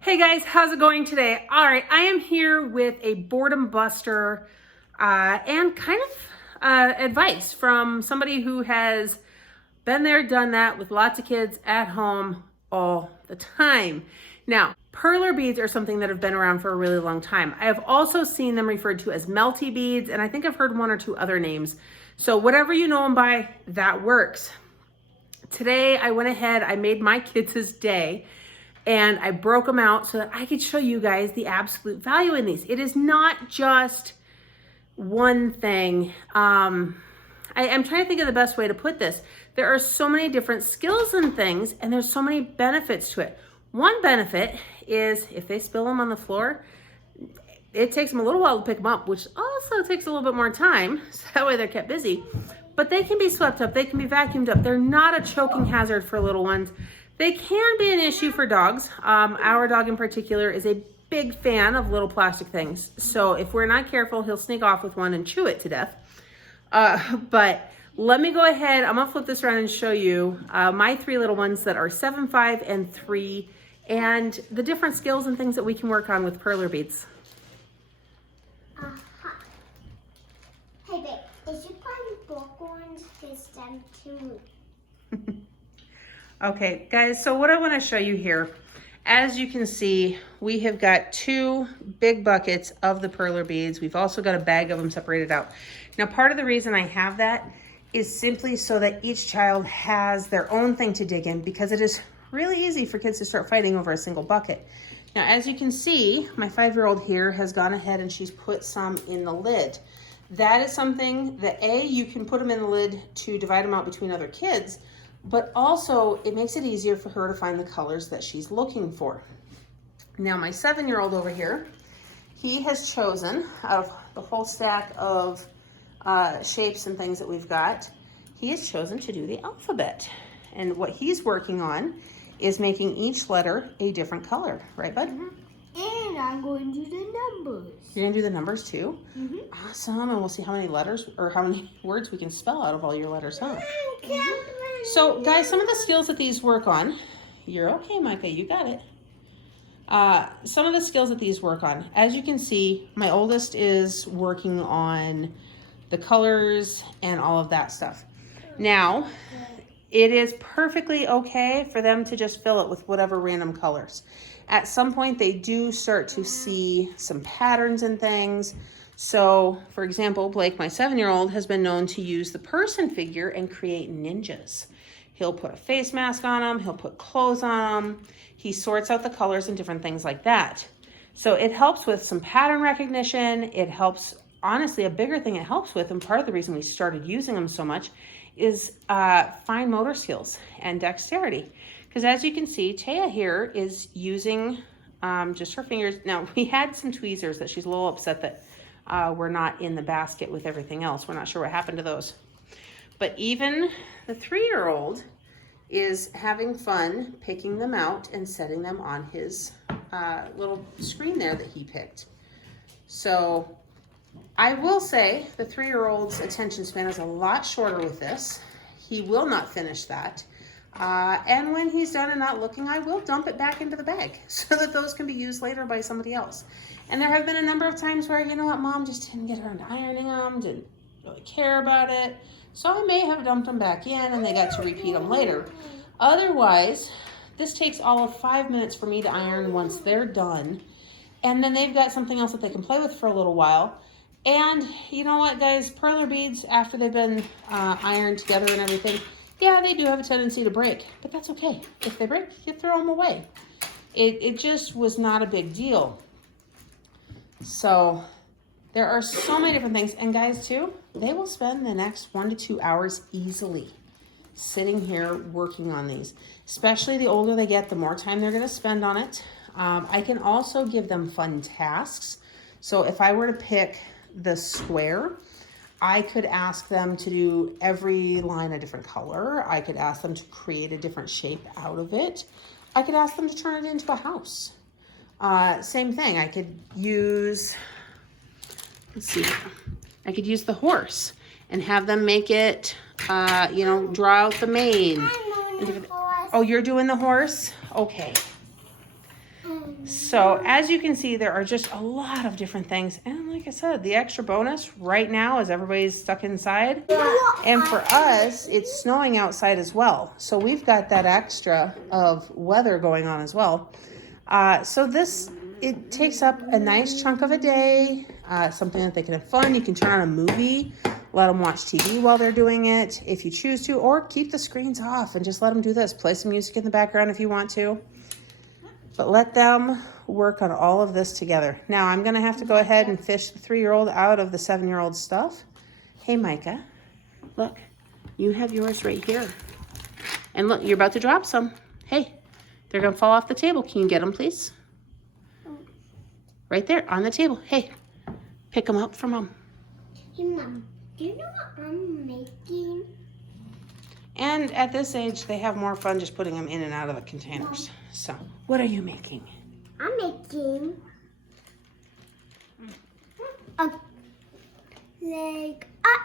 Hey guys, how's it going today? All right, I am here with a boredom buster and kind of advice from somebody who has been there, done that with lots of kids at home all the time. Now, perler beads are something that have been around for a really long time. I have also seen them referred to as melty beads, and I think I've heard one or two other names. So whatever you know them by, that works. Today, I went ahead, I made my kids' day, and I broke them out so that I could show you guys the absolute value in these. It is not just one thing. I'm trying to think of the best way to put this. There are so many different skills and things, and there's so many benefits to it. One benefit is if they spill them on the floor, it takes them a little while to pick them up, which also takes a little bit more time, so that way they're kept busy. But they can be swept up, they can be vacuumed up. They're not a choking hazard for little ones. They can be an issue for dogs. Our dog in particular is a big fan of little plastic things. So if we're not careful, he'll sneak off with one and chew it to death. But let me go ahead, I'm gonna flip this around and show you my three little ones that are 7, 5, and 3, and the different skills and things that we can work on with perler beads. Hey babe, is you putting book ones this time too? Okay, guys, so what I want to show you here, as you can see, we have got 2 big buckets of the perler beads. We've also got a bag of them separated out. Now, part of the reason I have that is simply so that each child has their own thing to dig in, because it is really easy for kids to start fighting over a single bucket. Now, as you can see, my 5-year-old here has gone ahead and she's put some in the lid. That is something that you can put them in the lid to divide them out between other kids, but also it makes it easier for her to find the colors that she's looking for. Now my 7-year-old over here, he has chosen, out of the whole stack of shapes and things that we've got, he has chosen to do the alphabet. And what he's working on is making each letter a different color, right bud? Mm-hmm. And I'm going to do the numbers. You're gonna do the numbers too? Mm-hmm. Awesome, and we'll see how many letters or how many words we can spell out of all your letters, huh? So guys, some of the skills that these work on, you're okay, Micah, you got it. Some of the skills that these work on, as you can see, my oldest is working on the colors and all of that stuff. Now, it is perfectly okay for them to just fill it with whatever random colors. At some point, they do start to see some patterns and things. So, for example, Blake, my 7-year-old, has been known to use the person figure and create ninjas. He'll put a face mask on them, he'll put clothes on them, he sorts out the colors and different things like that. So it helps with some pattern recognition. It helps, honestly, a bigger thing it helps with, and part of the reason we started using them so much, is fine motor skills and dexterity. Because as you can see, Taya here is using just her fingers. Now, we had some tweezers that she's a little upset that were not in the basket with everything else. We're not sure what happened to those. But even the 3-year-old is having fun picking them out and setting them on his little screen there that he picked. So I will say the 3-year-old's attention span is a lot shorter with this. He will not finish that. And when he's done and not looking, I will dump it back into the bag so that those can be used later by somebody else. And there have been a number of times where, you know what, Mom just didn't get around to ironing them, didn't really care about it. So I may have dumped them back in and they got to repeat them later. Otherwise, this takes all of 5 minutes for me to iron once they're done. And then they've got something else that they can play with for a little while. And you know what, guys, perler beads, after they've been ironed together and everything, yeah, they do have a tendency to break, but that's okay. If they break, you throw them away. It just was not a big deal. So there are so many different things. And guys, too, they will spend the next 1 to 2 hours easily sitting here working on these. Especially the older they get, the more time they're going to spend on it. I can also give them fun tasks. So if I were to pick the square, I could ask them to do every line a different color. I could ask them to create a different shape out of it. I could ask them to turn it into a house. Same thing, I could use, let's see, I could use the horse and have them make it, draw out the mane. Oh, you're doing the horse? Okay. So as you can see, there are just a lot of different things. And like I said, the extra bonus right now is everybody's stuck inside. And for us, it's snowing outside as well. So we've got that extra of weather going on as well. So this, it takes up a nice chunk of a day, something that they can have fun. You can turn on a movie, let them watch TV while they're doing it if you choose to, or keep the screens off and just let them do this. Play some music in the background if you want to. But let them work on all of this together. Now I'm gonna have to go ahead and fish the 3-year-old out of the 7-year-old stuff. Hey, Micah, look, you have yours right here. And look, you're about to drop some. Hey, they're gonna fall off the table. Can you get them, please? Right there on the table. Hey, pick them up for Mom. Hey, Mom, do you know what I'm making? And at this age, they have more fun just putting them in and out of the containers. So, what are you making? I'm making a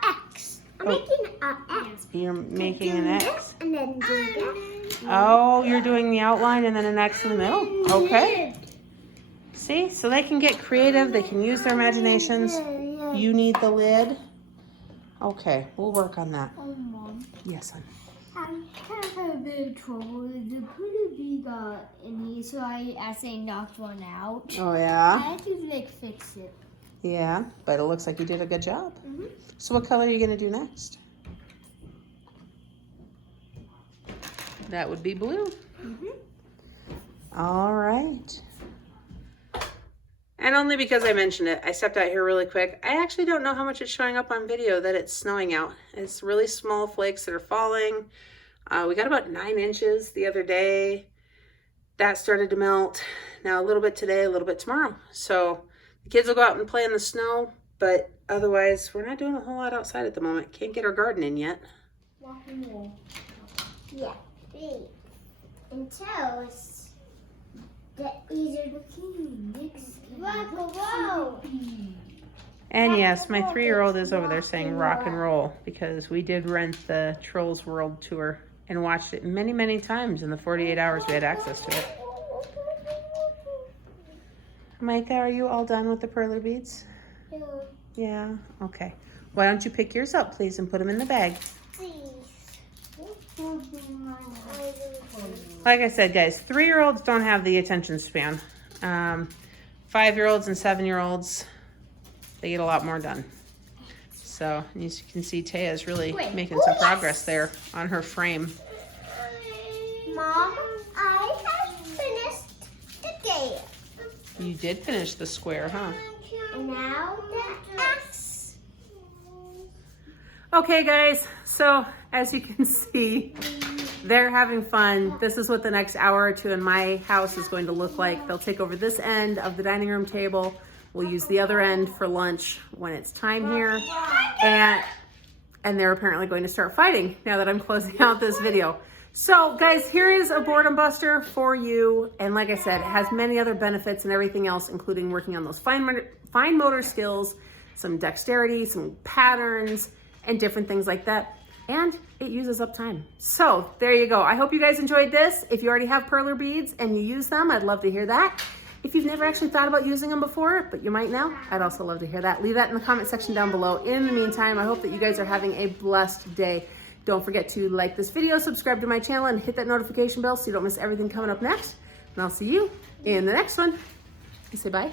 X. I'm making a X. You're making an X? This and then do that. Oh, you're doing the outline and then an X in the middle? Okay. See, so they can get creative. They can use their imaginations. You need the lid. Okay, we'll work on that. Oh, Mom. Yes, hon. I kind of had a bit of trouble. The Perler bead got in here, so I accidentally knocked one out. Oh, I yeah? had to fix it. Yeah, but it looks like you did a good job. Mm-hmm. So what color are you going to do next? That would be blue. Mm-hmm. All right. And only because I mentioned it, I stepped out here really quick. I actually don't know how much it's showing up on video that it's snowing out. It's really small flakes that are falling. We got about 9 inches the other day. That started to melt. Now a little bit today, a little bit tomorrow. So the kids will go out and play in the snow, but otherwise we're not doing a whole lot outside at the moment. Can't get our garden in yet. Rock and roll. Yeah, big. Until it's the easier looking. Rock and roll. And yes, my 3-year-old is over there saying rock and roll because we did rent the Trolls World Tour and watched it many, many times in the 48 hours we had access to it. Micah, are you all done with the Perler beads? Yeah, okay. Why don't you pick yours up, please, and put them in the bag? Like I said, guys, 3-year-olds don't have the attention span. 5-year-olds and 7-year-olds, they get a lot more done. So as you can see, Taya's really making some progress there on her frame. Mom, I have finished the day. You did finish the square, huh? And now the X. Okay, guys, so as you can see, they're having fun. This is what the next hour or two in my house is going to look like. They'll take over this end of the dining room table. We'll use the other end for lunch when it's time here. And they're apparently going to start fighting now that I'm closing out this video. So guys, here is a boredom buster for you. And like I said, it has many other benefits and everything else, including working on those fine motor skills, some dexterity, some patterns, and different things like that. And it uses up time. So there you go. I hope you guys enjoyed this. If you already have Perler beads and you use them, I'd love to hear that. If you've never actually thought about using them before, but you might now, I'd also love to hear that. Leave that in the comment section down below. In the meantime, I hope that you guys are having a blessed day. Don't forget to like this video, subscribe to my channel, and hit that notification bell so you don't miss everything coming up next. And I'll see you in the next one. You say bye.